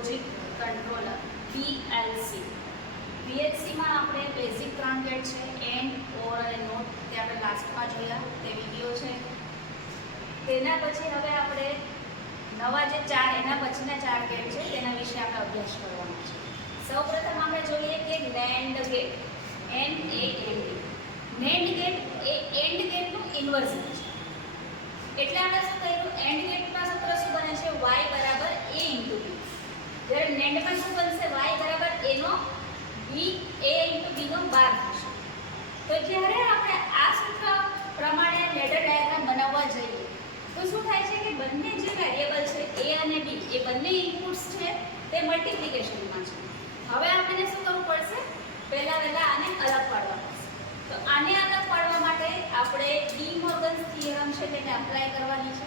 Logic controller PLC. PLC માં આપણે basic 3 gate છે, એન્ડ, ઓર અને નોટ, તે આપણે લાસ્ટમાં જોયા, તે વિડીયો છે. તેના પછી હવે આપણે નવા જે એના પછીના 4 ગેટ છે તેના વિશે આપણે અભ્યાસ કરવાનો છે. સૌપ્રથમ આપણે જોઈએ કે NAND gate, NAND. NAND gate એ એન્ડ ગેટનું ઇન્વર્ઝન છે. એટલે આપણે શું કર્યું, એન્ડ ગેટમાં સૂત્ર શું બને છે, y બરાબર a into b. જ્યારે NANDમાં શું બનશે, y બરાબર a no b, a into b નો 12 થશે. તો જ્યારે આપણે આ સૂત્ર પ્રમાણે લેડર ડાયાગ્રામ બનાવવા જઈએ તો શું થાય છે કે બંને જે વેરિયેબલ છે a અને b એ બંને ઇનપુટ્સ છે તે મલ્ટીપ્લિકેશનમાં છે. હવે આપણને શું કરવું પડશે, પહેલા આને અલગ પાડવા પડશે. તો આને અલગ પાડવા માટે આપણે ડી મોર્ગન્સ થિયરમ છે તેને એપ્લાય કરવાની છે.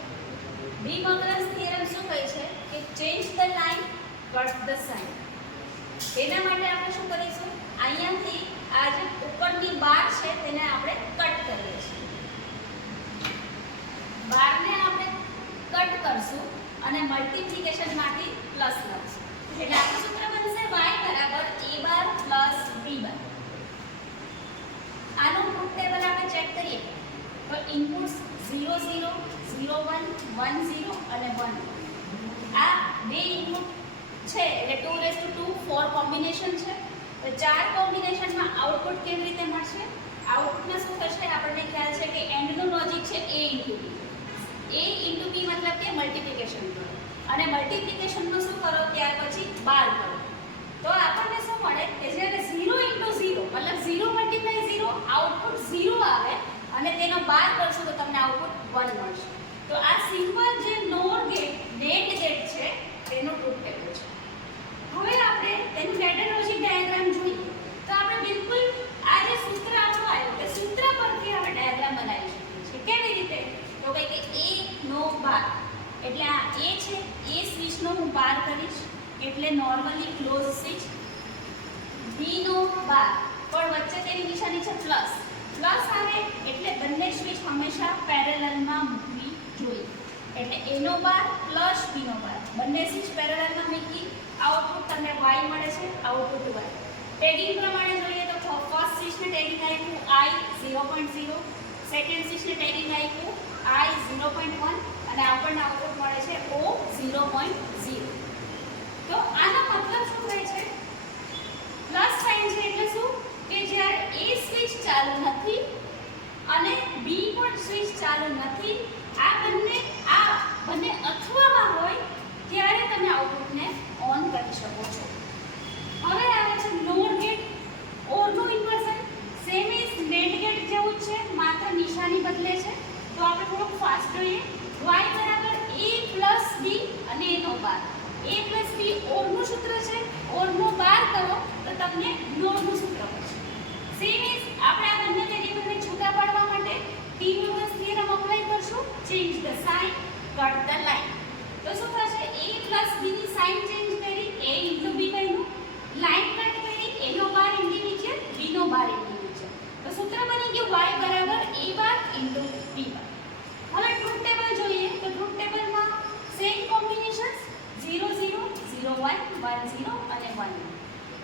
ડી મોર્ગન્સ થિયરમ શું કહે છે કે change the line, cut the sign. તેના માટે આપણે શું કરીશું, અહીંયાથી આ જે ઉપરની બાર છે તેને આપણે કટ કરીએ છીએ. બારને આપણે કટ કરશું અને મલ્ટીપ્લિકેશનમાંથી પ્લસ લખશું. એટલે આપણું સૂત્ર બનશે y બરાબર a બાર પ્લસ b બાર. આનું ટ્રુથ ટેબલ આપણે ચેક કરીએ તો ઇનપુટ્સ 0 0 0 1 1 0 અને 1. આ બે ઇનપુટ છે એટલે 2 4 કોમ્બિનેશન છે. તો 4 કોમ્બિનેશનમાં આઉટપુટ કેવી રીતે મળશે, આઉટપુટમાં શું થશે, આપણને ખ્યાલ છે કે એન્ડનું લોજિક છે a into b. a into b મતલબ કે મલ્ટીપ્લિકેશન કરો અને મલ્ટીપ્લિકેશનનું શું કરો ત્યાર પછી બાર કરો. તો આપણને શું મળે કે જ્યારે 0 into 0 મતલબ 0 મલ્ટીપ્લાય 0 આઉટપુટ 0 આવે અને તેનો બાર કરશો તો તમને આઉટપુટ 1 મળશે. તો આ સિમ્પલ જે NOR ગેટ, NAND ગેટ છે તેનું ટ્રુથ ટેબલ છે. હવે આપણે તેનું લેડર લોજિક ડાયાગ્રામ જોઈએ તો આપણે બિલકુલ આ જે સૂત્ર આપણું આવ્યું તે સૂત્ર પરથી આપણે ડાયાગ્રામ બનાવી શકીએ છીએ. કેવી રીતે, તો કહે કે a નો બાર એટલે આ a છે, a સ્વિચનો હું બાર કરીશ એટલે નોર્મલી ક્લોઝ સ્વિચ. b નો બાર પણ વચ્ચે તેની નિશાની છે પ્લસ, પ્લસ આવે એટલે બંને સ્વિચ હંમેશા પેરેલલમાં મૂકવી જોઈએ. એટલે a નો બાર પ્લસ b નો બાર બંને સ્વિચ પેરેલલમાં મૂકી આઉટપુટ તમને y મળે છે, આઉટપુટ y. ટેગિંગ પ્રમાણે જોઈએ તો ફર્સ્ટ સ્વિચને ટેગિંગ આપ્યું i 0.0, સેકન્ડ સ્વિચને ટેગિંગ આપ્યું i 0.1 અને આપણને આઉટપુટ મળે છે o 0.0. તો આનો મતલબ શું થાય છે, પ્લસ સાઇન છે એટલે શું કે જ્યારે a સ્વિચ ચાલુ નથી અને b પણ સ્વિચ ચાલુ નથી, આ બંને અથવામાં હોય ત્યારે તમે આઉટપુટને ઓન કરી શકો છો. હવે આવે છે NOR ગેટ, ઓરનું inversion. Same is NAND gate જેવું જ છે, માત્ર નિશાની બદલે છે. તો આપણે થોડુંક ફાસ્ટ જોઈએ. y બરાબર a પ્લસ b અને a નો બાર. a પ્લસ b ઓરનું સૂત્ર છે, ઓરનો બાર કરો તો તમને NORનું સૂત્ર મળશે. સેમ ઇઝ આપણે આ બંને વેરિયેબલને છૂટા પાડવા માટે ડી મોર્ગન્સ થિયરમ અપ્લાય કરશું. Change the sign, cut the line. તો શું થશે, a પ્લસ b ની સાઇન ચેન્જ કરી a into b બન્યું, લાઇન કટ કરી a નો બાર ઇન્ડિવિડ્યુઅલ, b નો બાર ઇન્ડિવિડ્યુઅલ. તો સૂત્ર બની ગયું y બરાબર a બાર into b બાર. હવે ટ્રુથ ટેબલ જોઈએ તો ટ્રુથ ટેબલમાં સેમ કોમ્બિનેશન્સ 0 0 0 1 1 0 અને 1.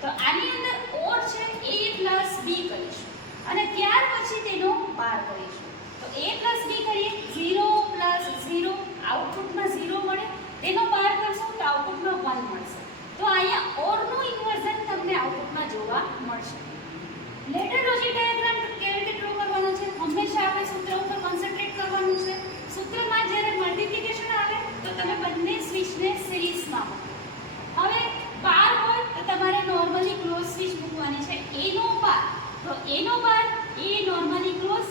તો આની અંદર ઓર છે a પ્લસ b કરીશું અને ત્યાર પછી તેનો બાર કરીશું. તો a પ્લસ b કરીએ 0 પ્લસ 0 આઉટપુટમાં 0 મળે, તેનો બાર કરશું તો આઉટપુટમાં 1 મળશે. તો અહીંયા ઓરનું ઇન્વર્ઝન તમને આઉટપુટમાં જોવા મળશે. લેડર લોજિક ડાયાગ્રામ કેવી રીતે ડ્રો કરવાનો છે, હંમેશા આપણે સૂત્ર ઉપર કોન્સન્ટ્રેટ કરવાનું છે. સૂત્રમાં જ્યારે મલ્ટીપ્લિકેશન આવે તો તમે બંને સ્વિચને સિરીઝમાં મૂકો. હવે બાર હોય તો તમારે નોર્મલી ક્લોઝ સ્વિચ મૂકવાની છે. a નો બાર તો a નો bar a normally close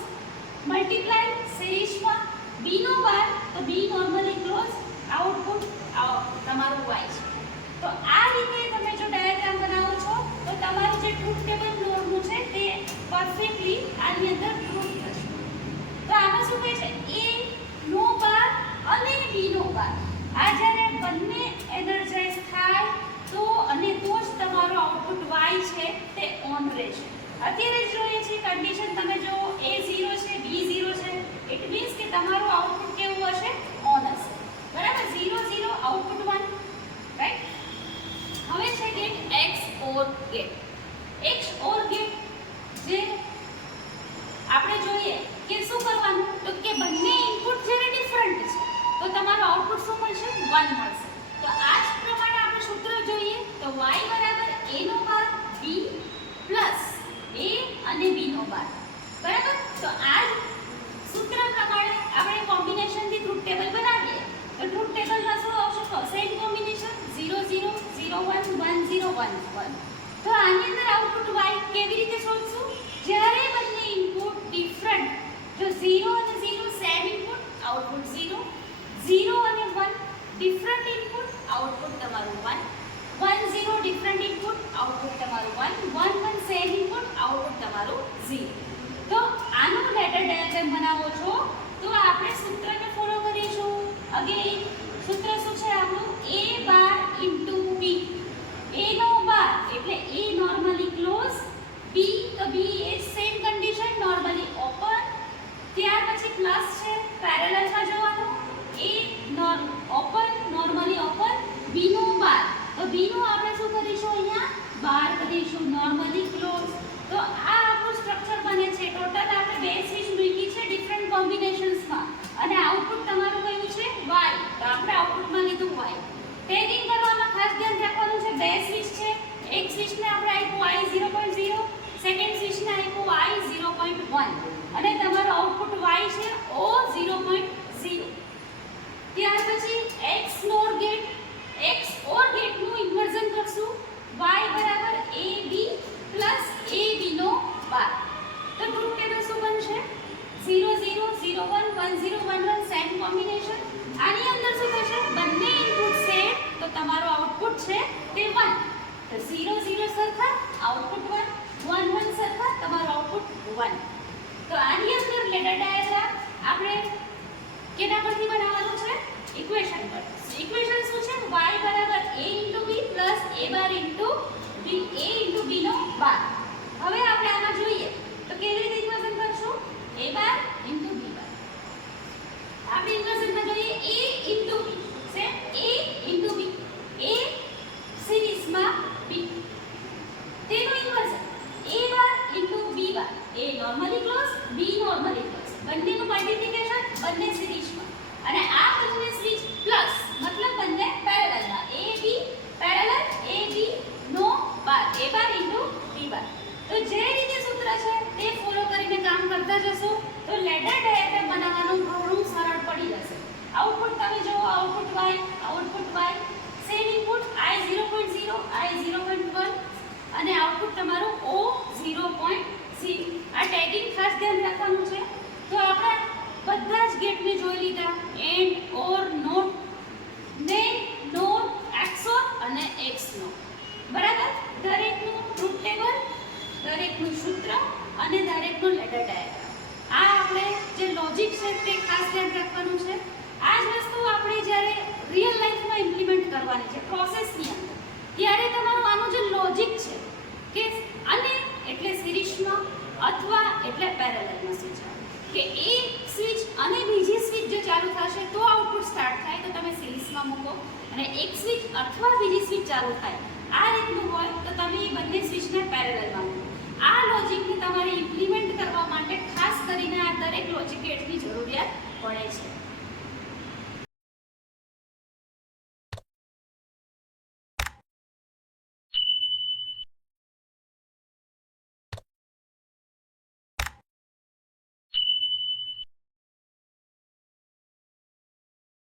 multiply સિરીઝમાં, b નો બાર તો b નોર્મલી ક્લોઝ, આઉટપુટ તમારું y છે. તો આ રીતે તમે જો ડાયાગ્રામ બનાવો છો તો તમારું જે ટ્રુથ ટેબલ NORનું છે તે પરફેક્ટલી આની અંદર પ્રૂફ થશે. તો આમાં શું કહે છે, a નો બાર અને b નો બાર આ જ્યારે બંને એનર્જાઇઝ થાય તો જ તમારો આઉટપુટ y છે તે ઓન રહેશે. અત્યારે જોઈએ છે કન્ડિશન તમે જો a 0 છે, b 0 છે, ઇટ મીન્સ કે તમારું આઉટપુટ કેવું હશે, ઓન હશે. બરાબર, 0 0 y બરાબર a નો બાર b પ્લસ a અને b નો બાર, બરાબર. તો આ જ સૂત્ર પ્રમાણે આપણે કોમ્બિનેશનથી ટ્રુથ ટેબલ બનાવીએ. તો ટ્રુથ ટેબલમાં શું આવશે? તો સેમ કોમ્બિનેશન 0 0 0 1 1 0 1 1. તો આની અંદર આઉટપુટ y કેવી રીતે શોધશું? જ્યારે બંને ઇનપુટ ડિફરન્ટ, જો 0 અને 0 સેમ ઇનપુટ, આઉટપુટ 0, 0 અને 1 ડિફરન્ટ ઇનપુટ, આઉટપુટ તમારું 1, 1 0 ડિફરન્ટ ઇનપુટ, આઉટપુટ તમારું 1, 1 1 સેમ ઇનપુટ, આઉટપુટ તમારું 0. તો આનો લેટર ડાયાગ્રામ બનાવો છો તો આપણે સૂત્રને ફોલો કરીશું. અગેન સૂત્ર શું છે આપણું? a bar into b. a નો બાર એટલે a નોર્મલી ક્લોઝ, b તો b એ સેમ કન્ડિશન નોર્મલી ઓપન, ત્યાર પછી પ્લસ છે પેરેલલમાં જોવાનું, a open normally open, b નો બાર તો b નું આપણે શું કરીશું? અહીંયા બાર કરીશું નોર્મલી ક્લોઝ. તો આ આપણું સ્ટ્રક્ચર બને છે. ટોટલ આપણે બે સ્વિચ મૂકી છે ડિફરન્ટ કોમ્બિનેશન્સમાં અને આઉટપુટ તમારું કયું છે? y. તો આપણે આઉટપુટમાં લીધું y. ટેગિંગ કરવામાં ખાસ ધ્યાન રાખવાનું છે. બે સ્વિચ છે, એક સ્વિચને આપણે આપ્યું y 0.0, સેકન્ડ સ્વિચને આપ્યું y 0.1 અને તમારું આઉટપુટ y છે o 0.0. ત્યાર પછી XNOR ગેટ, XOR ગેટનું ઇન્વર્ઝન કરશું. y બરાબર ab પ્લસ ab નો બાર. તો ટ્રુથ ટેબલ શું બનશે? 0 0 0 1 1 0 1 1 સેમ કોમ્બિનેશન. આની અંદર શું થશે? બંને ઇનપુટ સેમ તો તમારું આઉટપુટ છે તે 1. તો 0 0 સરખા, આઉટપુટ 1, 1 1 સરખા, તમારું આઉટપુટ 1. તો આની અંદર લેટર ડાયાગ્રામ આપણે કેના પરથી બનાવવાનું છે? ઇક્વેશન પર. ઇક્વેશન શું છે? y બરાબર a * b plus a bar * b, a * b નો બાર. હવે આપણે આમાં જોઈએ તો કેવી રીતે ઇક્વેશન કરશું? a બાર * b બાર. આપણે ઇક્વેશનમાં જોઈએ a * b, same a * b, a સિરીઝમાં b, તેનું inversion a bar * b bar, a normally close, b normally close, બંનેનું મલ્ટીપ્લિકેશન બંને સિરીઝમાં અને આ બંને સ્વિચ પ્લસ મતલબ બંને પેરેલલમાં, a b parallel, a b નો bar, a bar * b bar. તો જે રીતે સૂત્ર છે તે ફોલો કરીને કામ કરતા જશો તો લેટર ડાયાગ્રામ બનાવવાનું ઘણું સરળ પડી જશે. આઉટપુટ તમે જુઓ, output y same input i 0.0, i 0.1 અને આઉટપુટ તમારું o 0.0. આ ટેગિંગ ખાસ ધ્યાન રાખવાનું છે. તો આપણે બધા જ ગેટને જોઈ લીધા, and, or, not, NAND, not, XOR અને XNOR. બરાબર. દરેકનું ટ્રુથ ટેબલ, દરેકનું સૂત્ર અને દરેકનું લેટર ડાયાગ્રામ. આ આપણે જે લોજિક છે તે ખાસ ધ્યાન રાખવાનું છે. આ જ વસ્તુ આપણે જ્યારે રિયલ લાઈફમાં ઇમ્પ્લિમેન્ટ કરવાની છે પ્રોસેસની અંદર, ત્યારે તમારું આનું જે લોજિક છે કે અને એટલે સિરીઝમાં અથવા એટલે પેરેલલમાં સ્વિચ કે એક સ્વિચ અને બીજી સ્વિચ જો ચાલુ થશે તો આઉટપુટ સ્ટાર્ટ થાય તો તમે સિરીઝમાં મૂકો, અને એક સ્વિચ અથવા બીજી સ્વિચ ચાલુ થાય આ રીતનું હોય તો તમે એ બંને સ્વિચને પેરેલલમાં મૂકો. આ લોજિકને તમારે ઇમ્પ્લિમેન્ટ કરવા માટે ખાસ કરીને આ દરેક લોજિક ગેટની જરૂરિયાત પડે છે.